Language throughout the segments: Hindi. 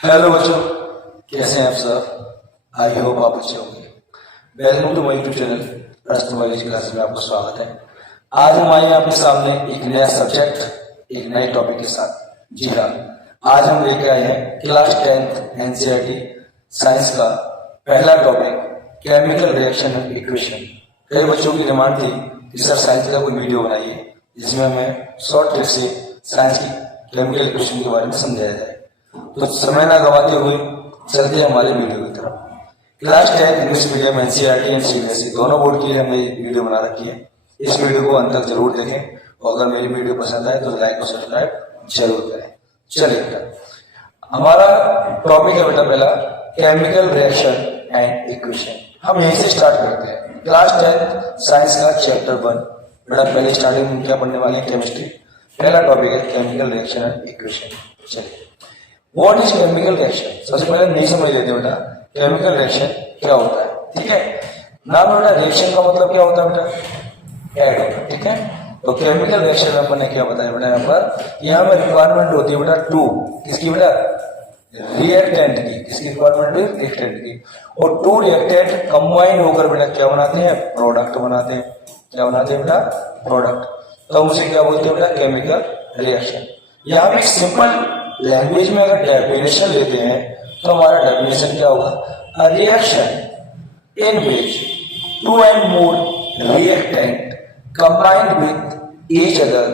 हेलो बच्चों, कैसे हैं आप सब। आई होप आप अच्छे होंगे। Welcome to my YouTube channel personal knowledge class में आपका स्वागत है। आज हम आए हैं आपके सामने एक नया सब्जेक्ट, एक नए टॉपिक के साथ। जी हाँ, आज हम लेके आए हैं क्लास 10th एनसीईआरटी साइंस का पहला topic chemical reaction and equation. कई बच्चों की डिमांड थी कि सर साइंस का कोई वीडियो बनाइए जिसमें हमें शॉर्ट ट्रिक से साइंस की केमिकल इक्वेशन के बारे में समझाया जाए। तो समय ना गवाते हुए चलते हैं हमारे वीडियो की तरफ। Class 10 English medium NCERT and CBSE दोनों बोर्ड के लिए हमने वीडियो बना रखी है। इस वीडियो को अंत तक जरूर देखें और अगर मेरी वीडियो पसंद आए तो लाइक और सब्सक्राइब जरूर करें। चलिए बेटा, हमारा टॉपिक है बेटा पहला केमिकल रिएक्शन एंड इक्वेशन। हम यहीं से स्टार्ट करते हैं। क्लास 10 साइंस का चैप्टर 1 बेटा पहले स्टार्टिंग में क्या पढ़ने वाले हैं, केमिस्ट्री। पहला टॉपिक है केमिकल रिएक्शन एंड इक्वेशन। चलिए, व्हाट इज केमिकल रिएक्शन। सबसे पहले नहीं समझ लेते बेटा केमिकल रिएक्शन क्या होता है। ठीक है, नाम बेटा रिएक्शन का मतलब क्या होता है बेटा, ऐड होता है। ठीक है, तो केमिकल रिएक्शन में अपन ने क्या बताया बेटा, यहाँ पर यहाँ में रिक्वायरमेंट होती है बेटा टू, किसकी बेटा, रिएक्टेंट की। किसकी रिक्वायरमेंट है, रिएक्टेंट की। और टू रिएक्टेंट कंबाइन होकर बेटा क्या बनाते हैं, प्रोडक्ट बनाते हैं। क्या बनाते हैं बेटा, प्रोडक्ट। तो हम उसे क्या बोलते हैं बेटा, केमिकल रिएक्शन। यहाँ पे सिंपल लैंग्वेज में अगर डेफिनेशन लेते हैं तो हमारा डेफिनेशन क्या होगा, a reaction in which two and more reactant combined with each other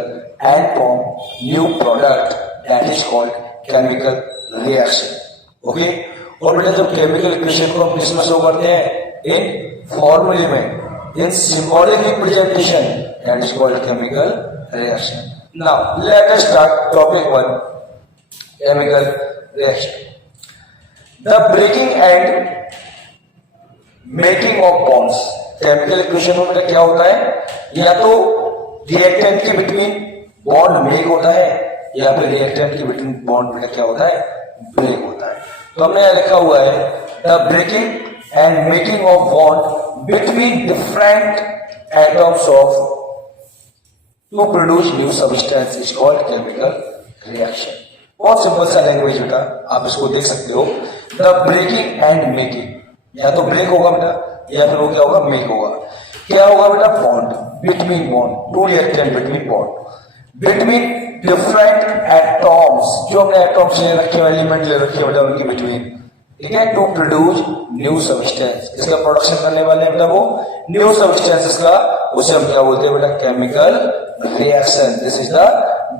and form new product that is called chemical reaction. Okay, और बेटा जब केमिकल इक्वेशन को हम किसमें शो करते हैं, इन फॉर्मूले में, इन symbolic representation that is called chemical reaction. Now let us start topic 1, chemical reaction. The breaking and making of bonds. Chemical equation में बेटा क्या होता है, या तो रिएक्टेंट के बिटवीन बॉन्ड मेक होता है या फिर रिएक्टेंट के बिटवीन बॉन्ड बेटा क्या होता है, ब्रेक होता है। तो हमने यहां लिखा हुआ है the breaking and making of bond between different atoms of to produce new substance is called chemical reaction. बहुत सिंपल सा लैंग्वेज बेटा, आप इसको देख सकते हो। द ब्रेकिंग एंड मेकिंग, या तो ब्रेक होगा बेटा या फिर वो क्या होगा, मेक होगा। क्या होगा बेटा, bond between bond, two reactant between bond between different atoms, जो हमने एटॉम्स ले रखे हैं, एलिमेंट ले रखे हैं बेटा उनके बिटवीन। ठीक है, टू प्रोड्यूस न्यू सब्सटेंस, इसका प्रोडक्शन करने वाले हैं बेटा वो न्यू सब्सटेंसेस का, उसे हम क्या बोलते हैं बेटा, chemical reaction. This is the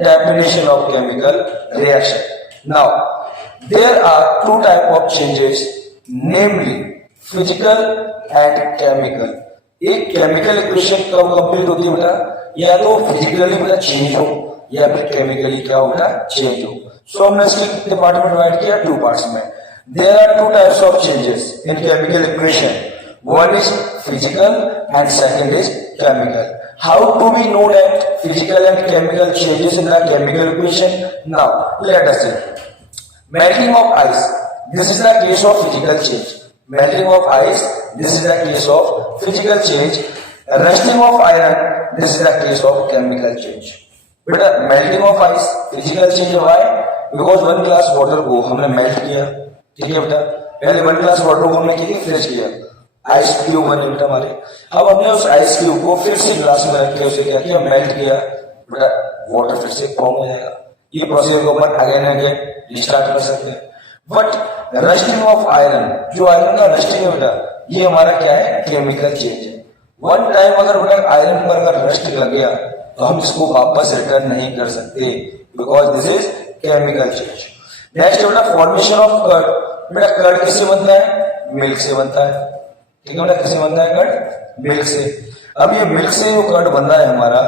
definition of chemical reaction. Now there are two type of changes, namely physical and chemical. एक केमिकल इक्वेशन कब कंप्लीट होती है बेटा, या तो फिजिकली बेटा चेंज हो या फिर केमिकली क्या हो बेटा, चेंज हो। सो हमने इसके पार्ट में डिवाइड किया टू पार्ट्स में। There are two types of changes in chemical equation, one is physical and second is chemical. How to be know that physical and chemical changes in the chemical equation. Now let us see, melting of ice, this is the case of physical change. Melting of ice, this is the case of physical change. Rusting of iron, this is the case of chemical change. बेटा melting of ice physical change हुआ है because 1 glass water को हमने मेल्ट किया। ठीक है बेटा, पहले 1 glass water को हमने क्या फ्रीज किया, आइस क्यूब बने बेटा हमारे। अब हमने उस आइस क्यूब को फिर से ग्लास में रख के उसे क्या किया, मेल्ट किया बेटा, वाटर फिर से फॉर्म हो जाएगा। ये प्रोसेस को अपन अगेन अगेन रिस्टार्ट कर सकते हैं। बट रस्टिंग ऑफ आयरन, जो आयरन का रस्टिंग है बेटा, ये हमारा क्या है, केमिकल चेंज है। वन टाइम अगर बेटा आयरन पर अगर रस्ट लग गया तो हम इसको वापस रिटर्न नहीं कर सकते, because this is chemical change. Next बेटा फॉर्मेशन ऑफ कर्ड। बेटा कर्ड किससे बनता है, मिल्क से बनता है। ठीक है बेटा, किससे बनता है कर्ड, मिल्क से। अब ये मिल्क से जो कर्ड बन रहा है हमारा,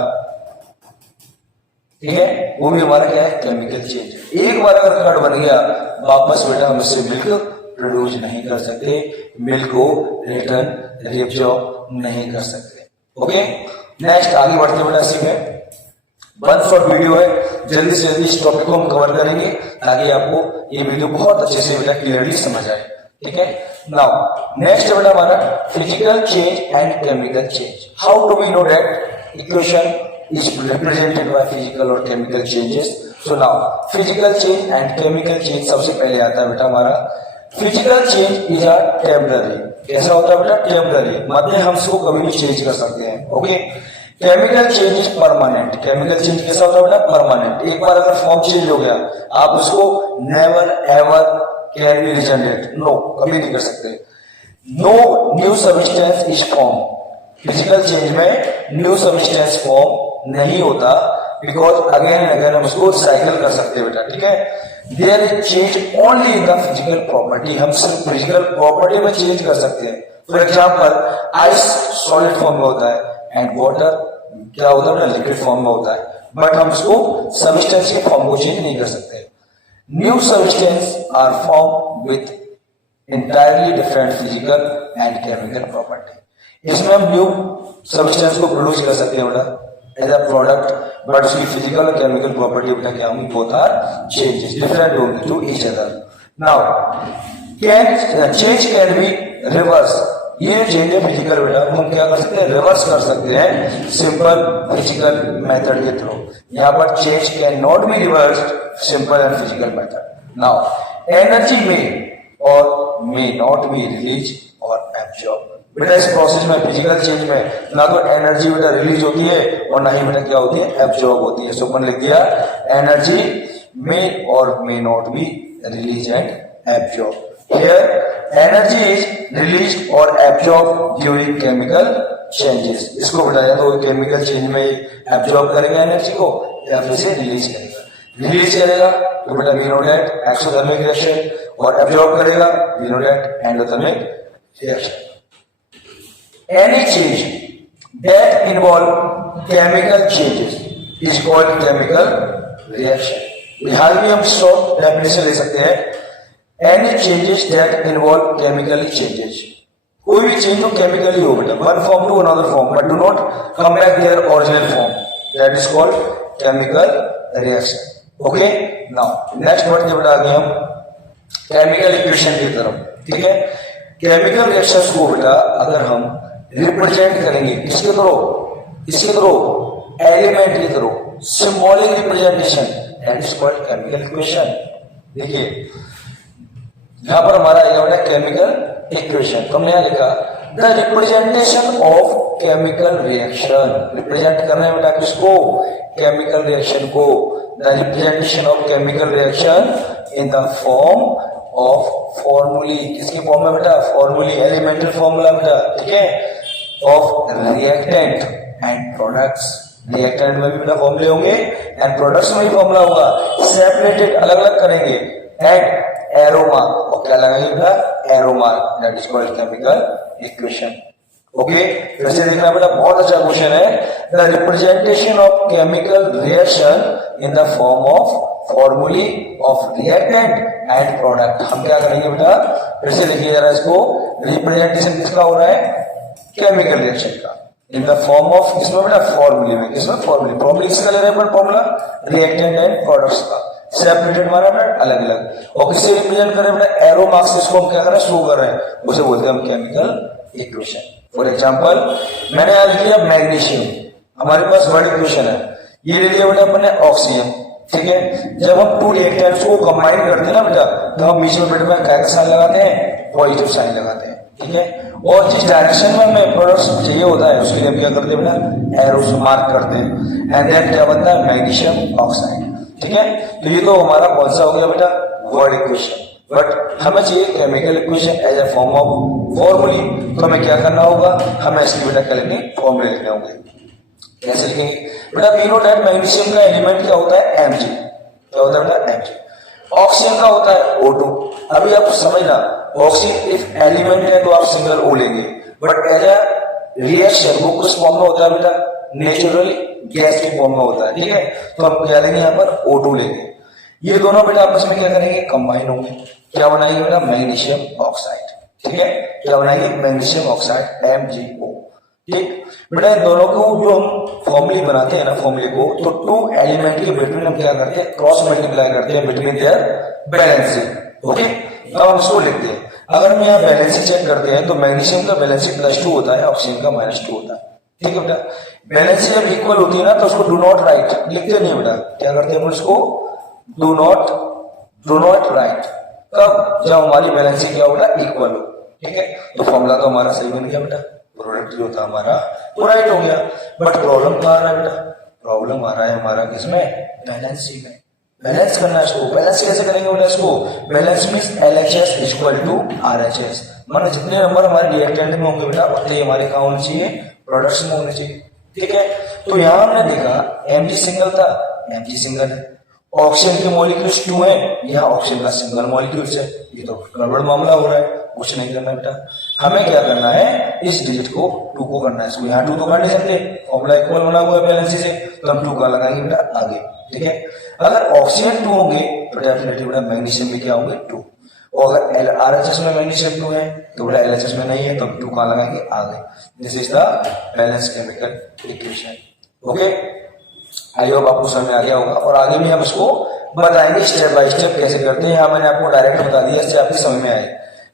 ठीक है, वो भी हमारा क्या है, केमिकल चेंज। एक बार अगर कर्ड बन गया वापस बेटा हम इससे मिल्क प्रोड्यूस नहीं कर सकते, मिल्क को रिटर्न रिएब्जॉर्ब नहीं कर सकते। ओके, नेक्स्ट आगे बढ़ते बेटा इसी में। 1 शॉर्ट वीडियो है, जल्दी से जल्दी इस टॉपिक को हम कवर करेंगे ताकि आपको ये वीडियो बहुत अच्छे से बेटा क्लियरली समझ आए। ठीक है, नाउ नेक्स्ट बेटा हमारा physical change and chemical change. How to we know that equation is represented by physical or chemical changes. So now physical change and chemical change सबसे पहले आता है बेटा हमारा। Physical change is a temporary, कैसा होता है बेटा? टेम्पररी, मतलब हम इसको कभी भी चेंज कर सकते हैं। Okay, chemical change is permanent. Chemical change कैसा होता है बेटा? परमानेंट। एक बार अगर फॉर्म चेंज हो गया, आप उसको never ever can be regenerate, no, कभी नहीं कर सकते। No new substance is form, physical change में न्यू सब्सटेंस फॉर्म नहीं होता, बिकॉज अगेन अगर हम उसको साइकिल कर सकते हैं बेटा, ठीक है। There is change only in the physical property, हम सिर्फ फिजिकल प्रॉपर्टी में चेंज कर सकते हैं। For example ice solid form में होता है एंड वाटर क्या होता है? लिक्विड फॉर्म में होता है, बट हम उसको सब्सटेंस के फॉर्म को चेंज नहीं कर सकते। New substance are form with entirely different physical and chemical property. इसमें हम न्यू सब्सटेंस को प्रोड्यूस कर सकते हैं बेटा एज अ प्रोडक्ट, बट उसकी फिजिकल और केमिकल प्रॉपर्टी बेटा क्या होंगी? बोथ आर चेंजेस, डिफरेंट होंगी to each other. Now can change can be reverse, ये चेंज है फिजिकल बेटा, हम क्या कर सकते हैं? रिवर्स कर सकते हैं सिंपल फिजिकल मेथड के थ्रू। यहाँ पर change can not be reversed simple and physical method. Now energy में और may not be release और absorb, बेटा इस प्रोसेस में फिजिकल चेंज में ना तो एनर्जी बेटा रिलीज होती है और ना ही बेटा क्या होती है? एब्जॉर्ब होती है। सो अपन लिख दिया एनर्जी में और may not be release and absorb। Here energy is released और absorbed during chemical changes। इसको बताया तो केमिकल चेंज में एब्जॉर्ब करेगा एनर्जी को या फिर से रिलीज करेगा। रिलीज करेगा तो बेटा we know that exothermic reaction, और एब्जॉर्ब करेगा we know that endothermic reaction. Any change that involve chemical changes is called chemical reaction. यहाँ भी हम शॉर्ट डेफिनेशन ले सकते हैं, any changes that involve chemical changes, कोई भी चेंज हो केमिकली हो बेटा, one form to another form, but do not come back there original form, that is called chemical reaction. Okay, now next बढ़ते बेटा आगे हम केमिकल इक्वेशन की तरफ, ठीक है। केमिकल रिएक्शंस को बेटा अगर हम रिप्रेजेंट करेंगे किसके थ्रू? इसके थ्रू, एलिमेंट के through, symbolic representation, that is called chemical equation. देखिए यहां पर हमारा आएगा बेटा केमिकल इक्वेशन, तो हमने यहां लिखा the representation of chemical reaction. Represent कर रहे हैं बेटा किसको? केमिकल रिएक्शन को। The representation of chemical reaction in the form of formulae, किसके फॉर्म में बेटा? फॉर्मूली, एलिमेंटल फॉर्मूला बेटा, ठीक है, of reactant and products. Reactant में भी बेटा फॉर्मूले होंगे एंड प्रोडक्ट्स में भी फॉर्मूला होगा, सेपरेटेड अलग अलग करेंगे, एंड एरोमा, और क्या लगाएंगे बेटा? Aroma, that is called chemical equation. Okay, फिर से देखना बेटा, बहुत अच्छा क्वेश्चन है। The representation of chemical reaction in the form of formulae of reactant and product. हम क्या करेंगे बेटा? फिर से देखिए जरा इसको, रिप्रेजेंटेशन किसका हो रहा है? केमिकल रिएक्शन का, इन द फॉर्म ऑफ किसमें बेटा? फॉर्मूले में। किसमें? फॉर्मूले। फॉर्मूले किसका ले रहे हैं फॉर्मूला? रिएक्टेंट एंड प्रोडक्ट्स का, सेपरेटेड मारा बेटा, अलग अलग। और किससे रिप्रेजेंट कर रहे हैं बेटा? एरो मार्क्स, इसको हम क्या कर रहे हैं? शो कर रहे हैं, उसे बोलते हैं हम केमिकल इक्वेशन। फॉर एग्जाम्पल मैंने यहाँ लिख लिया मैग्नीशियम, हमारे पास वर्ड इक्वेशन है, ये ले लिया बेटा अपन ने ऑक्सीजन, ठीक है। जब हम टू रिएक्टेंट्स को कंबाइन करते हैं ना बेटा, तो हम बीच में बेटा में क्या साइन लगाते हैं? पॉजिटिव साइन लगाते हैं, ठीक है। और जिस डायरेक्शन में हमें प्रोडक्ट्स चाहिए होता है उसके लिए हम क्या करते हैं बेटा? एरोस मार्क करते हैं, एंड देन क्या बनता है? मैग्नीशियम ऑक्साइड, ठीक है। तो ये तो हमारा कौन सा हो गया बेटा? Word equation. बट हमें चाहिए chemical equation as a form of formulae, तो हमें क्या करना होगा? हमें इसकी बेटा क्या लिखने? फॉर्मूले लिखने होंगे। कैसे लिखेंगे बेटा? वी नो दैट मैग्नीशियम का एलिमेंट क्या होता है? Mg। क्या होता है बेटा? Mg। ऑक्सीजन का होता है O2। अभी आप समझना, ऑक्सीजन इफ एलिमेंट है तो आप सिंगल O लेंगे, बट एज ए रिएक्शन वो किस फॉर्म में होता है बेटा? नेचुरली गैस के फॉर्म में होता है, ठीक है। तो हम क्या लेंगे? यहाँ पर O2 लेंगे। ये दोनों बेटा आपस में क्या करेंगे? कंबाइन होंगे, क्या बनाएंगे बेटा? मैग्नीशियम ऑक्साइड, ठीक है। क्या बनाएंगे? मैग्नीशियम ऑक्साइड, MgO, ठीक। बेटा इन दोनों को जो हम फॉर्मूले बनाते हैं ना, फॉर्मूले को, तो टू एलिमेंट के बिटवीन हम क्या करते हैं? क्रॉस मल्टीप्लाई करते हैं बिटवीन देयर बैलेंसिंग, ओके। अब हम इसको लिखते हैं, अगर हम यहाँ बैलेंसिंग चेक करते हैं तो मैग्नीशियम का बैलेंसिंग +2 होता है, ऑक्सीजन का -2 होता है, ठीक है बेटा। बैलेंसिंग जब इक्वल होती है ना तो उसको डू नॉट राइट लिखते नहीं बेटा, क्या करते हैं हम उसको डू नॉट राइट। कब? जब हमारी बैलेंसिंग क्या होगा, इक्वल हो। ठीक है, तो फॉर्मूला तो हमारा सही बन गया बेटा, प्रोडक्ट जो था हमारा वो राइट हो गया। बट प्रॉब्लम कहाँ आ रहा है बेटा? प्रॉब्लम आ रहा है हमारा किसमें? बैलेंसिंग में। बैलेंस करना है इसको। बैलेंस कैसे करेंगे बेटा इसको? Balance means LHS equal to RHS। मानो जितने नंबर हमारे रिएक्टेंट में होंगे बेटा उतने हमारे कहाँ होने चाहिए? प्रोडक्ट्स में होने चाहिए। ठीक है, तो यहां हमने देखा Mg सिंगल था, Mg सिंगल है। ऑक्सीजन के मॉलिक्यूल्स 2 है, यहाँ ऑक्सीजन का सिंगल मॉलिक्यूल्स है। ये तो गड़बड़ मामला हो रहा है, कुछ नहीं करना बेटा। हमें क्या करना है? इस डिजिट को 2 को करना है। इसको यहाँ 2 तो कर नहीं सकते, फॉर्मूला इक्वल बना हुआ है बैलेंस से, तो हम 2 का लगाएंगे बेटा आगे। ठीक है, अगर ऑक्सीजन 2 होंगे तो डेफिनेटली बेटा मैग्नीशियम में क्या होंगे? 2। और अगर RHS में मैग्नीशियम 2 है तो बेटा LHS में नहीं है, तो 2 का लगाएंगे आगे। This is the balance chemical equation. Okay, I hope आपको समझ में आ गया होगा, और आगे भी हम इसको बताएंगे स्टेप बाय स्टेप कैसे करते हैं। यहाँ मैंने आपको डायरेक्ट बता दिया, इससे आपकी समझ में आए।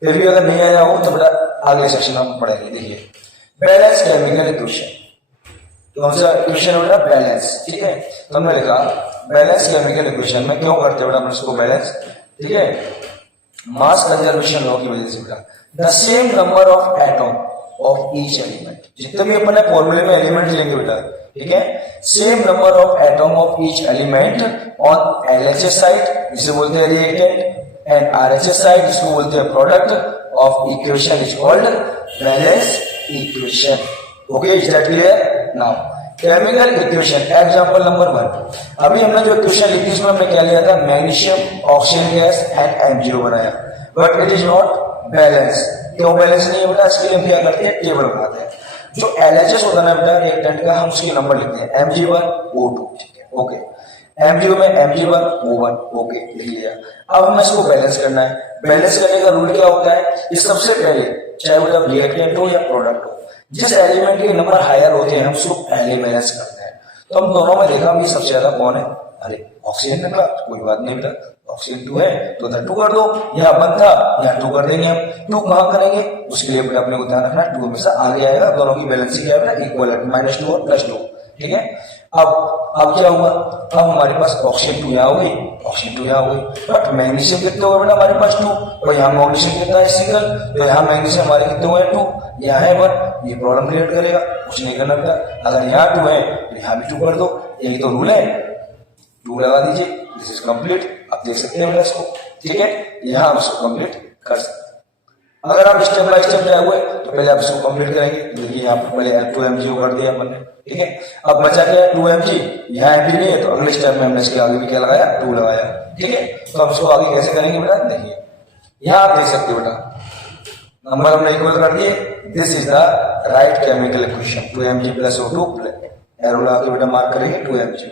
फिर भी अगर नहीं आया हो तो बेटा अगले सेक्शन में हम पढ़ेंगे। देखिए बैलेंस केमिकल इक्वेशन, कौन सा इक्वेशन है बेटा? बैलेंस। ठीक है, तो हमने लिखा बैलेंस केमिकल इक्वेशन में क्यों करते हैं बेटा हम इसको बैलेंस? ठीक है, मास कंजर्वेशन लॉ की वजह से बेटा the same number of atom of each element, जितने भी अपने फॉर्मूले में एलिमेंट लेंगे बेटा, ठीक है, same number of atom of each element on LHS side जिसे बोलते हैं रिएक्टेंट, एंड RHS साइड जिसको बोलते हैं product of equation is called balance equation. Okay, is that clear? Now chemical equation example number 1, अभी हमने जो इक्वेशन लिखी इसमें हमने क्या लिया था? Magnesium, oxygen gas and M0 बनाया, but it is not balance. क्यों बैलेंस नहीं है बेटा? इसके लिए हम क्या करते हैं? टेबल बनाते हैं। जो LHS होता है ना बेटा रिएक्टेंट का, हम उसके नंबर लिखते हैं Mg1 O2। ठीक है, ओके, M0 में Mg1 O1, ओके लिख लिया। अब हमें इसको बैलेंस करना है। बैलेंस करने का रूल क्या होता है? ये सबसे पहले चाहे वो रिएक्टेंट हो या प्रोडक्ट हो, जिस एलिमेंट के नंबर हायर होते हैं हम उसको पहले बैलेंस करते हैं। तो हम दोनों में देखा भी सबसे ज्यादा कौन है? अरे ऑक्सीजन निकला, कोई बात नहीं बेटा, ऑक्सीजन 2 है तो 2 कर दो, यहाँ 1 था यहाँ 2 कर देंगे हम। 2 कहाँ करेंगे? उसके लिए बेटा अपने को ध्यान रखना 2 हमेशा आगे आएगा। दोनों की बैलेंसिंग क्या है बेटा? इक्वल है, -2 और +2। ठीक है, अब क्या हुआ? अब हमारे पास ऑक्सीजन 2 यहाँ हो गई, ऑक्सीजन 2 यहाँ हो गई, बट मैग्नीशियम कितने हो बेटा हमारे पास? 2, और यहाँ मैग्नीशियम कितना है? सिंगल, तो यहाँ मैग्नीशियम हमारे कितने हुए? 2, यहाँ है 1। ये प्रॉब्लम क्रिएट करेगा, कुछ नहीं करना बेटा। अगर यहाँ 2 है तो यहाँ भी 2 कर दो, यही तो रूल है। 2 लगा दीजिए, दिस इज कंप्लीट। आप देख सकते हैं बेटा इसको। ठीक है, यहाँ हम इसको कंप्लीट कर सकते हैं। अगर आप स्टेप बाय स्टेप जाए हुए तो पहले आप इसको कंप्लीट करेंगे। देखिए यहाँ पर पहले 2 Mg कर दिया अपन ने। ठीक है, अब बचा क्या? 2 Mg, यहाँ Mg नहीं है तो अगले स्टेप में हमने इसके आगे भी क्या लगाया? 2 लगाया। ठीक है, तो हम इसको आगे कैसे करेंगे बेटा? देखिए यहाँ आप देख सकते हो बेटा नंबर हमने इक्वल कर दिए। This is the right chemical equation, 2 Mg + O2, arrow लगा के बेटा मार्क करेंगे 2 Mg।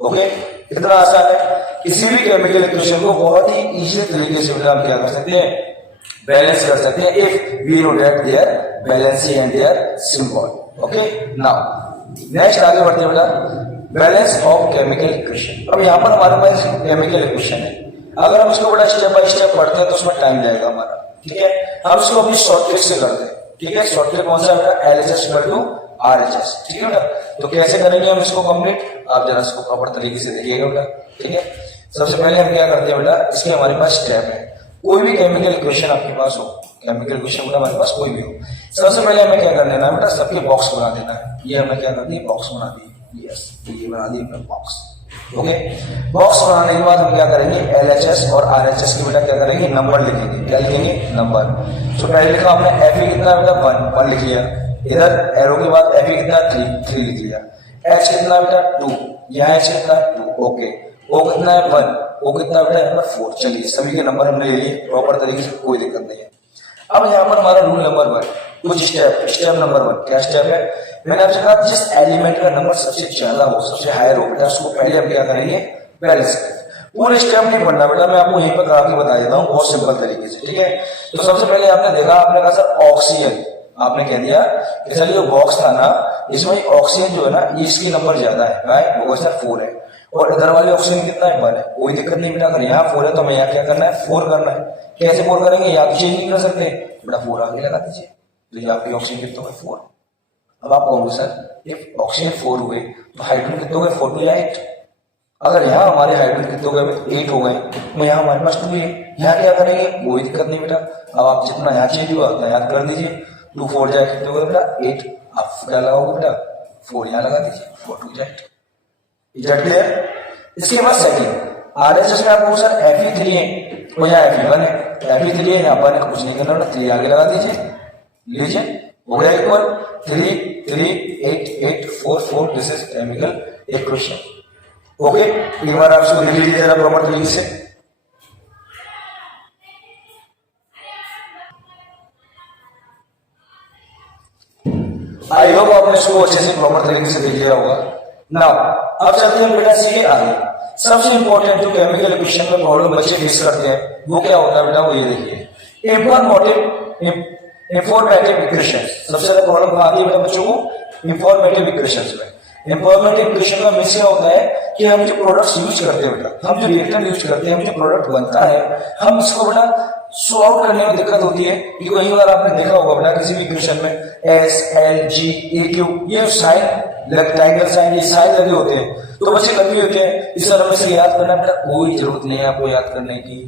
ओके, इतना आसान है। किसी भी केमिकल इक्वेशन को बहुत ही इजी तरीके से बेटा हम क्या कर सकते हैं? बैलेंस कर सकते हैं, if we know that there balancing and there symbol. Okay, now next आगे बढ़ते हैं बेटा बैलेंस ऑफ केमिकल इक्वेशन। अब यहाँ पर हमारे पास केमिकल इक्वेशन है, अगर हम इसको बेटा स्टेप बाय स्टेप पढ़ते हैं तो उसमें टाइम जाएगा हमारा। ठीक है, हम इसको अपनी शॉर्ट ट्रिक से करते हैं। ठीक है, शॉर्ट ट्रिक कौन सा है बेटा? LHS = RHS। ठीक है बेटा, तो कैसे करेंगे हम इसको कंप्लीट? आप जरा इसको प्रॉपर तरीके से देखिएगा बेटा। ठीक है, सबसे पहले हम क्या करते हैं बेटा? इसके हमारे पास स्टेप है। कोई भी केमिकल इक्वेशन आपके पास हो, केमिकल इक्वेशन बेटा हमारे पास कोई भी हो, सबसे पहले हमें क्या कर देना है बेटा? सबके बॉक्स बना देना है। ये हमें क्या कर दिए? बॉक्स बना दिए। यस, तो ये बना दिए अपना बॉक्स। ओके, बॉक्स बनाने के बाद हम क्या करेंगे? LHS और RHS के बेटा क्या करेंगे? नंबर लिखेंगे। क्या लिखेंगे? नंबर। तो पहले लिखा हमने Fe कितना बेटा? 1 लिख लिया। इधर एरो के बाद Fe कितना? 3 लिख लिया। H कितना बेटा? 2, यहाँ H कितना? 2, ओके। O कितना है? 1, O कितना बेटा? यहाँ पर 4। चलिए सभी के नंबर हमने ले लिए प्रॉपर तरीके से, कोई दिक्कत नहीं है। अब यहाँ पर हमारा रूल नंबर 1, कुछ स्टेप नंबर 1 क्या स्टेप है? मैंने आपसे कहा जिस एलिमेंट का नंबर सबसे ज्यादा हो, सबसे हायर हो बेटा, उसको पहले हम क्या करेंगे? बैलेंस करेंगे। पूरे स्टेप नहीं पढ़ना बेटा, मैं आपको यहीं पर करा के बता देता हूँ बहुत सिंपल तरीके से। ठीक है, तो सबसे पहले आपने देखा, आपने कहा सर ऑक्सीजन, आपने कह दिया कि सर जो बॉक्स था ना इसमें ऑक्सीजन जो है ना ये इसकी नंबर ज्यादा है, वो सर 4 है, और इधर वाले ऑक्सीजन कितना है? 1 है। कोई दिक्कत नहीं बेटा, अगर यहाँ 4 है तो हमें यहाँ क्या करना है? 4 करना है। कैसे 4 करेंगे? यहाँ तो चेंज नहीं कर सकते बेटा, 4 आगे लगा दीजिए, तो यहाँ पे ऑक्सीजन कितने हुए? 4। अब आप कहोगे सर इफ ऑक्सीजन 4 हुए तो हाइड्रोजन कितने हुए? 4 to 8। अगर यहाँ हमारे हाइड्रोजन कितने हो गए 8 हो गए, तो यहाँ हमारे पास 2 है, यहाँ क्या करेंगे कोई दिक्कत नहीं बेटा। अब आप जितना यहाँ चेंज हुआ उतना याद कर दीजिए। 2 4 जाए कितने हो गए बेटा 8, आप क्या लगाओगे बेटा 4 यहाँ लगा दीजिए, 4 2 जाए। Is clear? इसके बाद सेकंड आरएचएस में आपको सर Fe3 है और यहाँ Fe1 है, Fe3 है यहाँ पर कुछ नहीं करना, 3 आगे लगा दीजिए, लीजिए हो गया equal 3 3 8 8 4 4। This is chemical equation. Okay, एक बार आप इसको लिख लीजिए जरा प्रॉपर तरीके से। आई होप आपने इसको अच्छे से प्रॉपर तरीके से देख लिया होगा। नाउ अब चलते हैं बेटा सीधे आगे। सबसे इंपॉर्टेंट जो केमिकल इक्वेशन में प्रॉब्लम बच्चे फेस करते हैं वो क्या होता है बेटा, वो ये देखिए इंफॉर्मेटिव इक्वेशंस। सबसे ज्यादा प्रॉब्लम कहां आती है बेटा बच्चों को, इंफॉर्मेटिव इक्वेशंस में। इंफॉर्मेटिव इक्वेशन का मीन्स क्या होता है कि हम जो प्रोडक्ट्स यूज करते हैं बेटा, हम जो रिएक्टर यूज करते हैं, हम जो प्रोडक्ट बनता है, हम इसको बेटा सो आउट करने में दिक्कत होती है कि कई बार आपने देखा होगा बेटा किसी भी इक्वेशन में एस एल जी ए क्यू ये साइन रेक्टेंगल साइन ये साइन लगे होते हैं, तो बच्चे लगे होते हैं। इस तरह से याद करना बेटा कोई जरूरत नहीं है आपको याद करने की।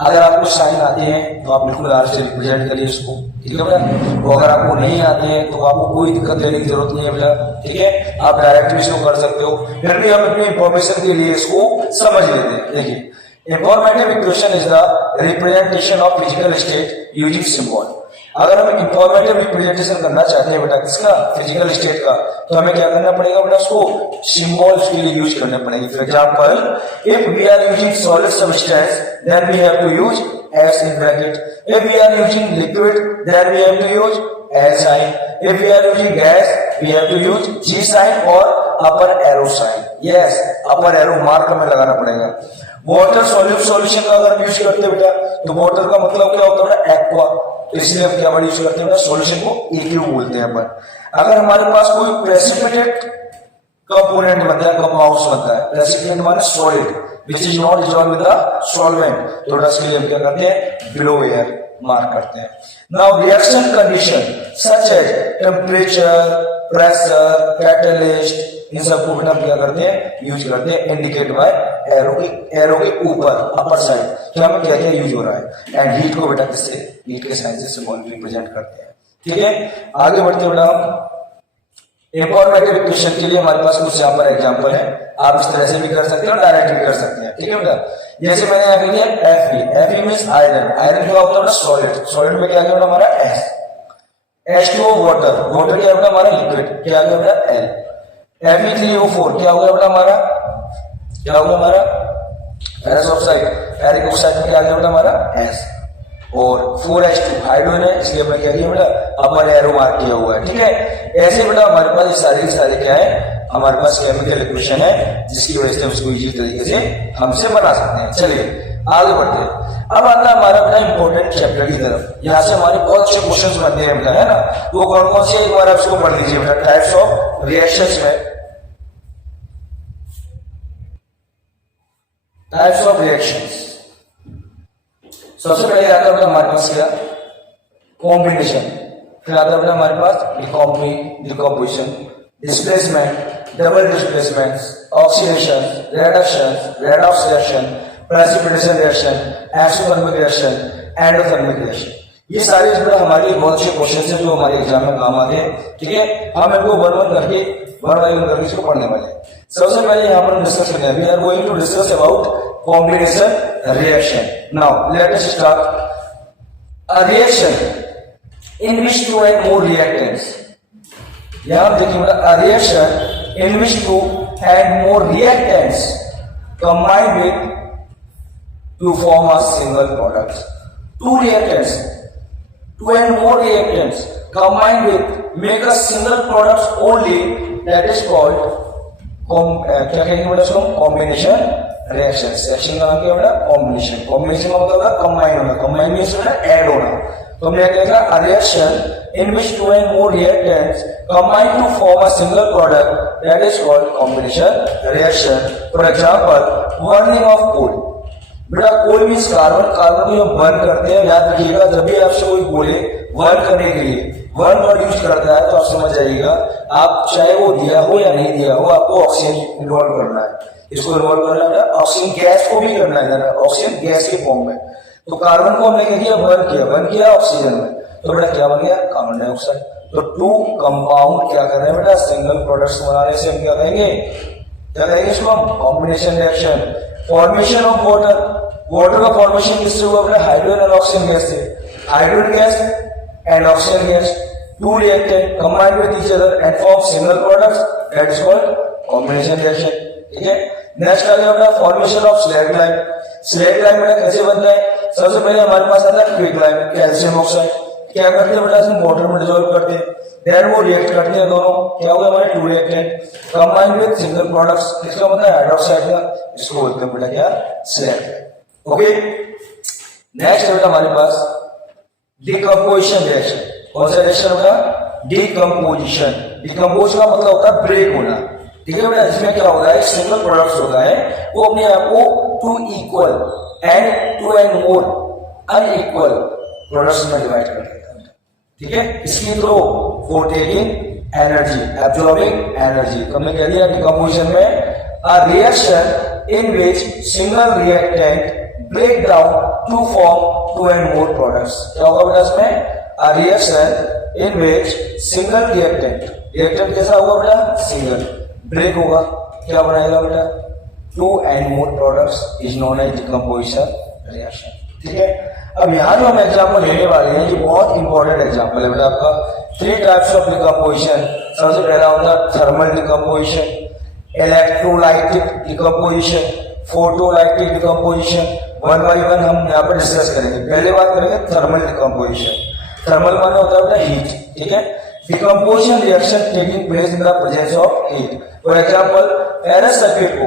अगर आपको साइन आते हैं तो आप बिल्कुल आर से रिप्रेजेंट करिए इसको, ठीक है बेटा। और अगर आपको नहीं आते हैं तो आपको कोई दिक्कत लेने की जरूरत नहीं है बेटा, ठीक है। आप डायरेक्ट भी इसको कर सकते हो, फिर भी हम अपनी इंफॉर्मेशन के लिए इसको समझ लेते हैं। देखिए informative equation is the representation of physical state using symbol. अगर हम इंफॉर्मेटिव रिप्रेजेंटेशन करना चाहते हैं बेटा किसका, फिजिकल स्टेट का, तो हमें क्या करना पड़ेगा बेटा, उसको सिंबल्स के लिए यूज करने पड़ेंगे। For example if we are using solid substance then we have to use S in bracket. If we are using liquid then we have to use L sign. If we are using gas we have to use G sign और upper arrow sign. Yes, upper arrow mark हमें लगाना पड़ेगा। वाटर सॉल्यूट सॉल्यूशन का अगर यूज करते हैं बेटा तो वाटर का मतलब क्या होता है एक्वा, तो इसलिए हम क्या यूज करते हैं सॉल्यूशन को एक्यू बोलते हैं अपन। अगर हमारे पास कोई प्रेसिपिटेट कंपोनेंट बनता है, कंपाउंड्स बनता है, प्रेसिपिटेट माने solid which is not dissolved with the solvent, तो इसके लिए हम क्या करते हैं बिलो एयर मार्क करते हैं। Now reaction condition such as temperature pressure catalyst इन सबको हम क्या करते हैं यूज करते हैं इंडिकेट बाय एरो के ऊपर अपर साइड क्या हमें क्या क्या यूज हो रहा है। एंड हीट को बेटा किससे, हीट के साइन से सिंबल रिप्रेजेंट करते हैं, ठीक है। आगे बढ़ते बेटा इंफॉर्मेटिव इक्वेशन के लिए हमारे पास कुछ यहाँ पर एग्जांपल है, आप इस तरह से भी कर सकते हैं और डायरेक्ट भी कर सकते हैं, ठीक है बेटा। जैसे मैंने यहाँ किया Fe मींस आयरन, आयरन क्या होता है सॉलिड, सॉलिड में क्या गया हमारा S, H2O वाटर, वाटर क्या होगा हमारा लिक्विड, क्या गया बेटा L, Fe3O4 क्या हो गया बेटा हमारा, क्या हो गया हमारा फेरस ऑक्साइड, फेरिक ऑक्साइड में क्या गया बेटा हमारा S, और 4H2 हाइड्रोजन है इसलिए हमने क्या किया बेटा अपर एरो मार्क किया हुआ है, ठीक है। ऐसे बेटा हमारे पास ये सारे क्या है हमारे पास केमिकल इक्वेशन है जिसकी वजह से हम इसको इजी तरीके से हमसे बना सकते हैं। चलिए आगे बढ़ते हैं। अब आता है हमारा बेटा इंपॉर्टेंट चैप्टर की तरफ, यहाँ से हमारे बहुत अच्छे क्वेश्चंस बनते हैं बेटा, है ना। वो कौन कौन से एक बार आप इसको पढ़ लीजिए बेटा। टाइप्स ऑफ रिएक्शंस में टाइप्स ऑफ रिएक्शंस सबसे पहले आता है हमारे पास क्या कॉम्बिनेशन, फिर आता है हमारे पास decomposition, displacement, double displacement, oxidation, reduction, redox reaction, precipitation reaction, exothermic reaction, endothermic reaction. ये सारे हमारे बहुत अच्छे क्वेश्चन हैं जो हमारे एग्जाम में काम आते हैं, ठीक है। हम इनको वन बाय वन करके इसको पढ़ने वाले हैं। सबसे पहले यहाँ पर डिस्कस करते हैं, we are going to discuss about combination reaction. Now let us start a reaction in which two and more reactants. यहाँ देखिए a reaction in which two and more reactants combine with to form a single product. Two reactants, two and more reactants combine with make a single product only, that is called क्या कहेंगे बेटा इसको कॉम्बिनेशन रिएक्शन। रिएक्शन का नाम क्या बेटा कॉम्बिनेशन, कॉम्बिनेशन का मतलब होता है कंबाइन होना, कंबाइन मींस बेटा ऐड होना। तो हमने क्या कहा a reaction in which two and more reactants combine to form a single product, that is called combination reaction. For example burning of coal, बेटा कोल मींस कार्बन, कार्बन को हम बर्न करते हैं। याद रखिएगा जब भी आपसे कोई बोले बर्न करने के लिए वन वर्ड यूज करता है तो आप समझ जाइएगा, आप चाहे वो दिया हो या नहीं दिया हो आपको ऑक्सीजन इन्वॉल्व करना है। इसको इन्वॉल्व करना है, ऑक्सीजन गैस को भी करना है, ऑक्सीजन गैस के फॉर्म में। तो कार्बन को हमने क्या किया, बर्न किया ऑक्सीजन में, तो बेटा क्या बन गया, कार्बन डाइऑक्साइड। तो टू कंपाउंड क्या कर रहे हैं बेटा, सिंगल प्रोडक्ट्स बनाने से हम क्या कहेंगे इसको हम combination reaction. Formation of water का फॉर्मेशन किससे हुआ बेटा, हाइड्रोजन और ऑक्सीजन गैस से। Hydrogen gas and oxygen gas, two reactant combined with each other and form single products, that is called combination reaction। ठीक है, नेक्स्ट आ गया अपना formation of slag lime. Slag lime बेटा कैसे बनता है, सबसे पहले हमारे पास आता है क्विक लाइम, कैल्शियम ऑक्साइड। क्या करते हैं बेटा, इसमें वाटर में डिसॉल्व करते हैं, देन वो रिएक्ट करते हैं दोनों, क्या होगा हमारे two reactant combined with single products, इसका मतलब हाइड्रोक्साइड का, इसको बोलते हैं बेटा क्या, स्लैग लाइम। ओके, नेक्स्ट है बेटा हमारे पास डिकम्पोजिशन रिएक्शन। कौन सा रिएक्शन होगा, डिकम्पोजिशन। डिकम्पोज का मतलब होता है ब्रेक होना। ठीक है बेटा, इसमें क्या होता है, सिंगल प्रोडक्ट्स होता है, वो अपने आप को two equal and more unequal products में डिवाइड कर देता है। ठीक है, इसकी through for taking energy, absorbing energy. तो हमने कह दिया डिकम्पोजिशन में a reaction in which single reactant break down to form two and more products. क्या होगा बेटा इसमें, a reaction in which single reactant कैसा होगा बेटा, सिंगल, ब्रेक होगा, क्या बनाएगा बेटा, two and more products is known as decomposition reaction. ठीक है, अब यहाँ जो हम एग्जाम्पल लेने वाले हैं, जो बहुत इंपॉर्टेंट एग्जाम्पल है बेटा आपका, 3 टाइप्स ऑफ डिकम्पोजिशन। सबसे पहला होता है thermal decomposition, electrolytic decomposition, photolytic decomposition. One by one हम यहाँ पर डिस्कस करेंगे। पहले बात करेंगे थर्मल डिकम्पोजिशन। थर्मल माने होता है बेटा हीट। ठीक है, decomposition reaction taking place in the presence of heat. For example ferrous sulphate को,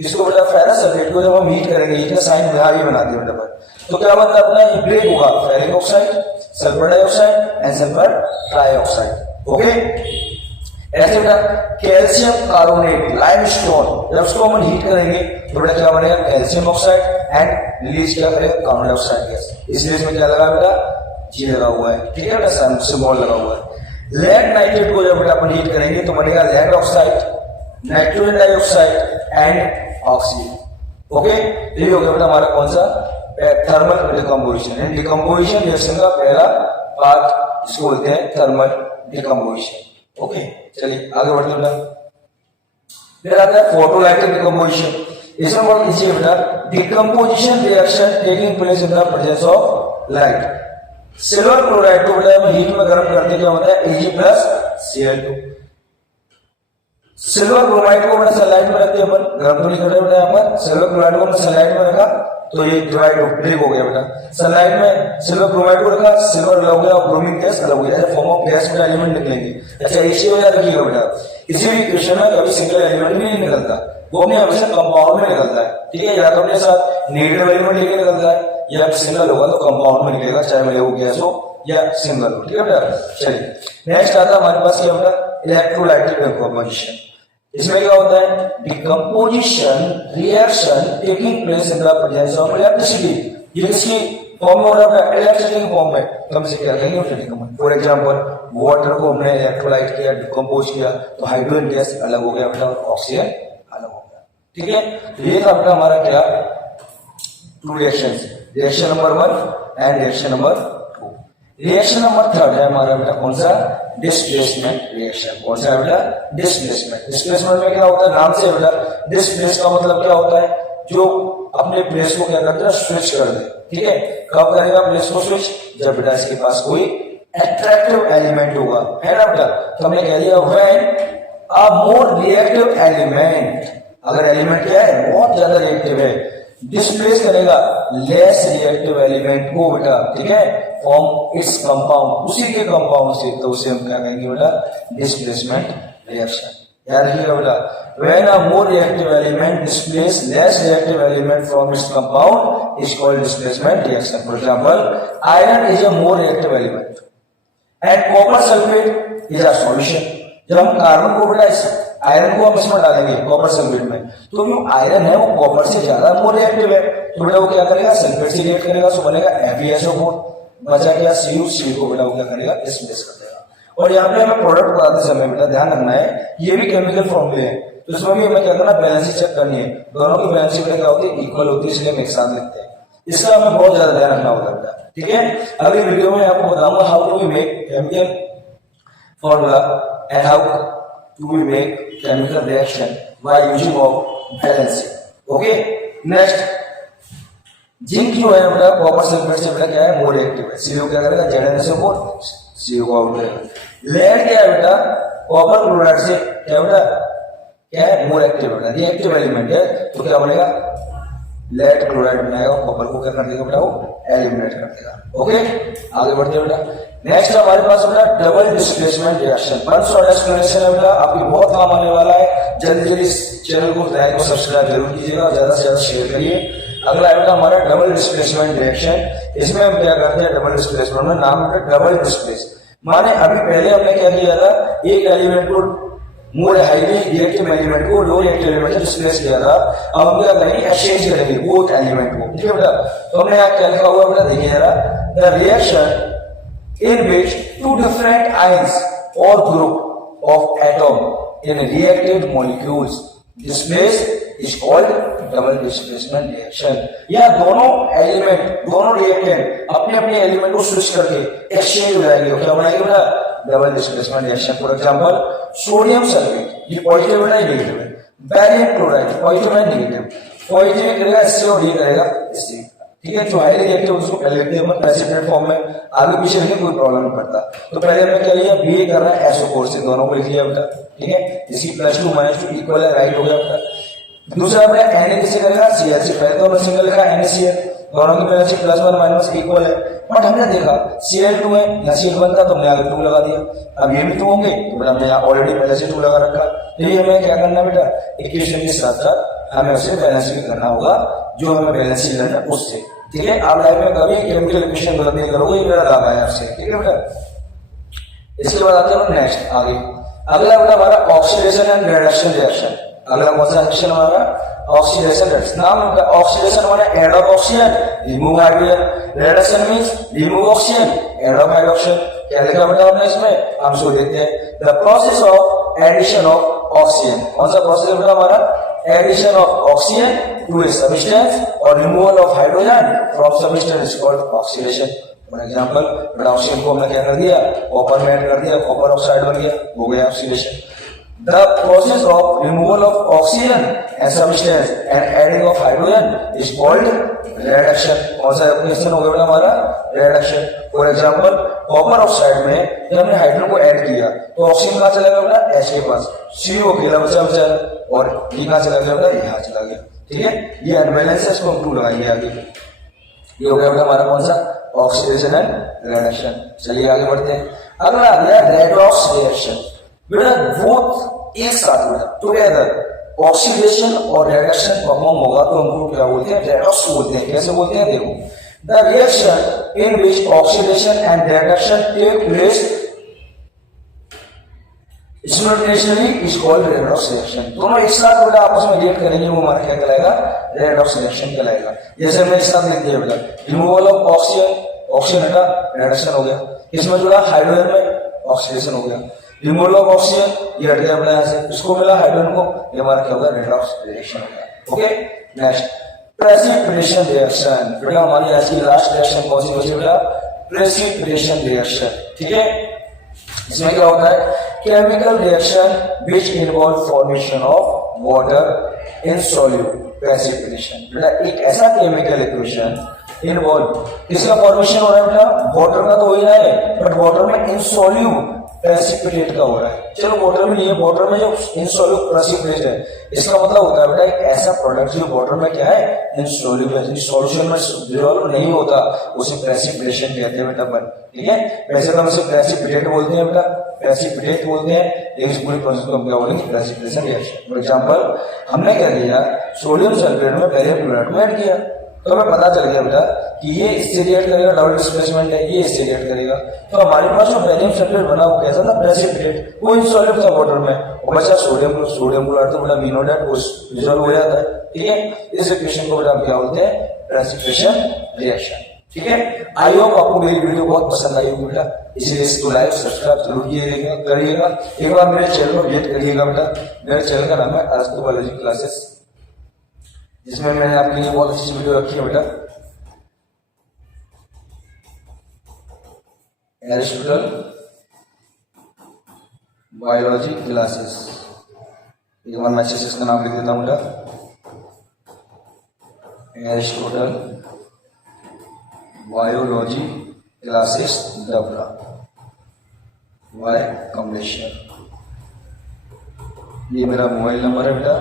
इसको बेटा फेरस सल्फेट को जब हम हीट करेंगे, हीट का साइन यहाँ भी बना दिया बेटा, तो क्या मतलब अपना ये ब्रेक होगा, ferric oxide, sulphur dioxide and sulphur trioxide. Okay, ऐसे बेटा कैल्शियम कार्बोनेट, लाइमस्टोन, जब उसको हम हीट करेंगे तो बेटा क्या बनेगा, कैल्शियम ऑक्साइड एंड रिलीज क्या करेगा, कार्बन डाइऑक्साइड गैस। इसलिए इसमें क्या लगा बेटा, जी लगा हुआ है। ठीक है बेटा, सिंबल लगा हुआ है। लेड नाइट्रेट को जब बेटा अपन हीट करेंगे तो बनेगा lead oxide, nitrogen dioxide and oxygen. Okay, ये हो गया बेटा हमारा कौन सा, थर्मल डिकम्पोजिशन। डिकम्पोजिशन रिएक्शन का पहला पार्ट इसको बोलते हैं थर्मल डिकम्पोजिशन। ओके, चलिए आगे बढ़ते हैं बेटा। फिर आता है फोटोलाइटिक डिकम्पोजिशन। इसमें बहुत नीचे बेटा decomposition reaction taking place in the presence of light. Silver chloride को बेटा हम हीट में गर्म करते क्या होता है, Ag+Cl2। सिल्वर क्लोराइड को बेटा सनलाइट में रखते हैं अपन, गर्म तो नहीं कर रहे बेटा यहाँ पर, सिल्वर क्लोराइड को हमने सनलाइट में रखा तो ये डिवाइड ब्रेक हो गया बेटा। सनलाइट में सिल्वर क्लोराइड को रखा, सिल्वर अलग हो गया और ब्रोमीन गैस अलग हो गया, फॉर्म ऑफ गैस बेटा एलिमेंट निकलेंगे। अच्छा, HCl याद रखिएगा बेटा, किसी भी इक्वेशन में कभी सिंगल एलिमेंट भी नहीं निकलता, वो अपने हमेशा कंपाउंड में निकलता है। ठीक है, या तो अपने साथ नेगेटिव एलिमेंट लेके निकलता है, या सिंगल होगा तो कंपाउंड में निकलेगा, चाहे वो गैस हो या सिंगल हो। ठीक है बेटा, चलिए नेक्स्ट आता है हमारे पास क्या बेटा, इलेक्ट्रोलाइटिक डिकम्पोजिशन। इसमें क्या होता है, decomposition reaction taking place in the presence of electricity. ये किसकी फॉर्म में हो रहा है, इलेक्ट्रिसिटी की फॉर्म में, तो हम इसे क्या कहेंगे, फॉर एग्जांपल वाटर को हमने इलेक्ट्रोलाइट किया, डिकम्पोज किया, तो हाइड्रोजन गैस अलग हो गया बेटा और ऑक्सीजन अलग हो गया। ठीक है, तो ये था बेटा हमारा क्या, two reactions, reaction number 1 and reaction number 2। Reaction number 3 है हमारा बेटा कौन सा, डिस्प्लेसमेंट रिएक्शन। कौन सा है बेटा, डिस्प्लेसमेंट। डिस्प्लेसमेंट में क्या होता है, नाम से बेटा डिस्प्लेस का मतलब क्या होता है, जो अपने प्लेस को क्या करते हैं, स्विच कर दे। ठीक है, कब करेगा प्लेस को स्विच, जब बेटा इसके पास कोई अट्रैक्टिव एलिमेंट होगा, है ना बेटा। तो हमने कह दिया when a more reactive element, अगर एलिमेंट क्या है, बहुत ज्यादा रिएक्टिव है, डिस्प्लेस करेगा लेस रिएक्टिव एलिमेंट को बेटा। ठीक है, फॉर्म इट्स कंपाउंड, उसी के कंपाउंड से, तो उसे हम क्या कहेंगे बेटा, डिस्प्लेसमेंट रिएक्शन। याद रखिएगा बेटा, when a more reactive element displace less reactive element from its compound is called displacement reaction. For example iron is a more reactive element and copper sulphate is a solution. जब हम कार्बन को बेटा आयरन को हम इसमें डालेंगे कॉपर सल्फेट में, तो जो आयरन है वो कॉपर से ज्यादा मोर रिएक्टिव है, तो बेटा वो क्या करेगा, सल्फेट से रिएक्ट करेगा, तो बनेगा FeSO4, बचा क्या, Cu को बेटा वो क्या करेगा, डिस्प्लेस कर देगा। और यहाँ पे हमें प्रोडक्ट बनाते समय बेटा ध्यान रखना है ये भी केमिकल फॉर्मूले हैं, तो इसमें भी हमें क्या करना, बैलेंस चेक करनी है, दोनों की बैलेंस बेटा क्या होती है, इक्वल होती है, इसलिए हम एक साथ लिखते हैं। इसका हमें बहुत ज्यादा ध्यान रखना होगा बेटा, ठीक है। अगली वीडियो में आपको बताऊंगा how to make chemical formula and how to make chemical reaction by using of balancing. Okay, next zinc जो है बेटा कॉपर सल्फेट से बेटा क्या है, मोर रिएक्टिव है, सीओ क्या करेगा, ZnSO4 सीओ को आउट करेगा। लेड क्या है बेटा, कॉपर क्लोराइड से क्या बेटा क्या है, मोर एक्टिव बेटा, रिएक्टिव एलिमेंट है, तो क्या बनेगा, लेड क्लोराइड बनाएगा, कॉपर को क्या कर देगा बेटा, वो एलिमिनेट कर देगा। ओके, आगे बढ़ते हैं बेटा। नेक्स्ट हमारे पास बेटा double displacement reaction, one shot explanation है बेटा, आपकी बहुत काम आने वाला है। जल्दी जल्दी इस चैनल को लाइक और सब्सक्राइब जरूर कीजिएगा, ज्यादा से ज्यादा शेयर करिए। अगला है बेटा हमारा डबल डिस्प्लेसमेंट रिएक्शन। इसमें हम क्या करते हैं, डबल डिस्प्लेसमेंट में नाम है डबल डिस्प्लेस, माने अभी पहले हमने क्या किया था, एक एलिमेंट को मोर हाईली रिएक्टिव एलिमेंट को लो रिएक्टिव एलिमेंट से डिस्प्लेस किया था, अब हम क्या करेंगे, एक्सचेंज करेंगे बोथ एलिमेंट को, ठीक है बेटा। तो हमने यहाँ क्या लिखा हुआ बेटा, देखिए जरा, the reaction in which two different ions or group of atom in reactive molecules displace is called double displacement reaction। या दोनों एलिमेंट, दोनों रिएक्टेंट अपने अपने एलिमेंट को स्विच करके एक्सचेंज हो जाएंगे, क्या बनाएंगे बेटा, double displacement reaction. For example sodium sulphate, ये पॉजिटिव बेटा, ये नेगेटिव है। बैरियम क्लोराइड पॉजिटिव है, नेगेटिव, पॉजिटिव करेगा इससे और ये करेगा इससे, ठीक है। जो हाईली रिएक्टिव उसको पहले लिखते हैं प्रेसिपिटेट फॉर्म में, आगे पीछे लिखे कोई प्रॉब्लम नहीं पड़ता। तो पहले हमने क्या लिया, बीए कर रहा है SO4 से, दोनों को लिख लिया बेटा, ठीक है। इसकी +2 -2 इक्वल है, राइट हो गया बेटा। दूसरा अपने Na किसे करेगा, Cl से, पहले तो हमने सिंगल लिखा NaCl, दोनों की वैलेंसी +1 - इक्वल है, बट हमने देखा Cl2 है या Cl1 था, तो हमने आगे 2 लगा दिया। अब ये भी 2 होंगे, तो बेटा हमने यहाँ ऑलरेडी पहले से 2 लगा रखा। तो ये हमें क्या करना बेटा, इक्वेशन के साथ साथ हमें उसे बैलेंसिंग करना होगा, जो हमें बैलेंसिंग करना है उससे, ठीक है। आप लाइफ में कभी केमिकल इक्वेशन गलत नहीं करोगे, ये मेरा दावा है आपसे, ठीक है बेटा। इसके बाद आते हैं नेक्स्ट आगे। अगला बेटा हमारा ऑक्सीडेशन एंड रिडक्शन रिएक्शन। अगला कौन सा रिएक्शन हमारा, ऑक्सीडेशन रिएक्शन। नाम है ऑक्सीडेशन माने add of oxygen, remove hydrogen, reduction means remove oxygen, add of hydrogen. क्या लिखा बेटा हमने इसमें, हम सो देते हैं, the process of addition of oxygen. कौन सा प्रोसेस है बेटा हमारा, addition of oxygen to a substance और removal of hydrogen from substance is called oxidation. For example बेटा ऑक्सीजन को हमने क्या कर दिया, कॉपर में ऐड कर दिया, कॉपर ऑक्साइड बन गया, हो गया oxidation. The process of removal of oxygen and substance and adding of hydrogen is called reduction. कौन सा रिएक्शन हो गया बेटा हमारा, reduction. For example copper oxide में जब हमने हाइड्रोजन को ऐड किया तो ऑक्सीजन कहां चला गया बेटा, H के पास, CO अकेला बचा और ये कहां चला गया बेटा, यहाँ चला गया, ठीक है। ये अनबैलेंस है, इसको हम 2 लगाएंगे आगे। ये हो गया बेटा हमारा कौन सा, ऑक्सीडेशन एंड रिडक्शन। चलिए आगे बढ़ते हैं। अगला आ गया रेडॉक्स रिएक्शन। बेटा बोथ एक साथ बेटा टुगेदर ऑक्सीडेशन और रिडक्शन परफॉर्म होगा तो हमको क्या बोलते हैं, रेडॉक्स बोलते हैं। कैसे बोलते हैं, देखो, the reaction in which oxidation and reduction take place simultaneously is called redox reaction. दोनों एक साथ बेटा आपस में रिएक्ट करेंगे, वो हमारा क्या कहलाएगा, रेडॉक्स रिएक्शन कहलाएगा। जैसे हमने एक साथ लिख दिया बेटा, रिमूवल ऑफ ऑक्सीजन, ऑक्सीजन हटा, रिडक्शन हो गया। इसमें जुड़ा हाइड्रोजन में ऑक्सीडेशन हो गया, रिमूवल ऑफ ऑक्सीजन ये हट गया बेटा यहाँ से, इसको मिला हाइड्रोजन को, ये हमारा क्या होगा, रेडॉक्स रिएक्शन हो गया। Okay, next precipitation reaction. बेटा हमारी आज की लास्ट रिएक्शन कौन सी होती बेटा, प्रेसिपिटेशन रिएक्शन, ठीक है। इसमें क्या होता है, chemical reaction which involve formation of water in solute precipitation. बेटा एक ऐसा केमिकल इक्वेशन इन्वॉल्व, इसका फॉर्मेशन हो रहा है बेटा, वाटर का तो हो ही रहा है, बट वाटर में इनसॉल्यूट प्रेसिपिटेट का हो रहा है। चलो वाटर में, ये वाटर में जो इनसॉल्यूट प्रेसिपिटेट है, इसका मतलब होता है बेटा एक ऐसा प्रोडक्ट जो वाटर में क्या है, इनसॉल्यूबल, सॉल्यूशन में डिसॉल्व नहीं होता, उसे प्रेसिपिटेशन कहते हैं बेटा अपन, ठीक है। वैसे तो हम इसे प्रेसिपिटेट बोलते हैं बेटा, प्रेसिपिटेट बोलते हैं, लेकिन इस पूरी प्रोसेस को हम क्या बोलेंगे, प्रेसिपिटेशन रिएक्शन। फॉर एग्जांपल हमने क्या किया, सोडियम सल्फेट में बैरियम क्लोराइड को ऐड किया, तो हमें पता चल गया बेटा कि ये इससे रिएक्ट करेगा, डबल डिस्प्लेसमेंट है, ये इससे रिएक्ट करेगा। तो हमारे पास जो बैरियम सल्फेट बना वो कैसा था, प्रेसिपिटेट, वो इनसॉल्यूबल था वाटर में, और बचा सोडियम, सोडियम क्लोराइड तो बेटा वी नो दैट वो डिसॉल्व हो जाता है, ठीक है। इस इक्वेशन को बेटा हम क्या बोलते हैं, प्रेसिपिटेशन रिएक्शन। ठीक है। आई होप आपको मेरी वीडियो बहुत पसंद आई होगी बेटा, इसीलिए इसको लाइक सब्सक्राइब जरूर करिएगा। एक बार मेरे चैनल को विजिट करिएगा बेटा। मेरे चैनल का नाम है अरस्तु बायोलॉजी क्लासेस, जिसमें मैंने आपके लिए बहुत अच्छी वीडियो रखी है बेटा। एरिस्टोटल बायोलॉजी क्लासेस, एक बार मैं अच्छे से इसका नाम लिख देता हूँ बेटा। एरिस्टोटल बायोलॉजी क्लासेस डबरा वाई कॉम्बिनेशन, ये मेरा मोबाइल नंबर है बेटा।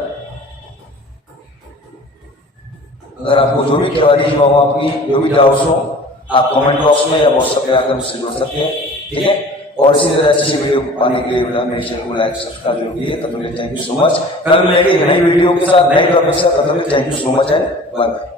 अगर आपको जो भी क्वेरीज हो, आपकी जो भी डाउट्स हो, आप कमेंट बॉक्स में या व्हाट्सएप पे आकर मुझसे जुड़ सकते हैं, ठीक है। और इसी तरह अच्छी वीडियो पाने के लिए बेटा मेरे चैनल को लाइक सब्सक्राइब जरूर कीजिए। तब तक थैंक यू सो मच। कल मिलेंगे नई वीडियो के साथ, नए टॉपिक के साथ। तब तक thank you so much and bye bye.